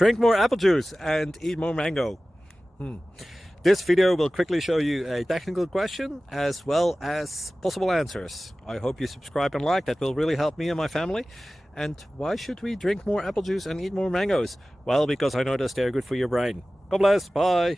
Drink more apple juice and eat more mango. This video will quickly show you a technical question as well as possible answers. I hope you subscribe and like, that will really help me and my family. And why should we drink more apple juice and eat more mangoes? Well, because I noticed they're good for your brain. God bless, bye!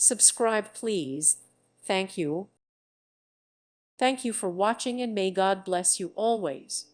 Subscribe, please. Thank you. Thank you for watching, and may God bless you always.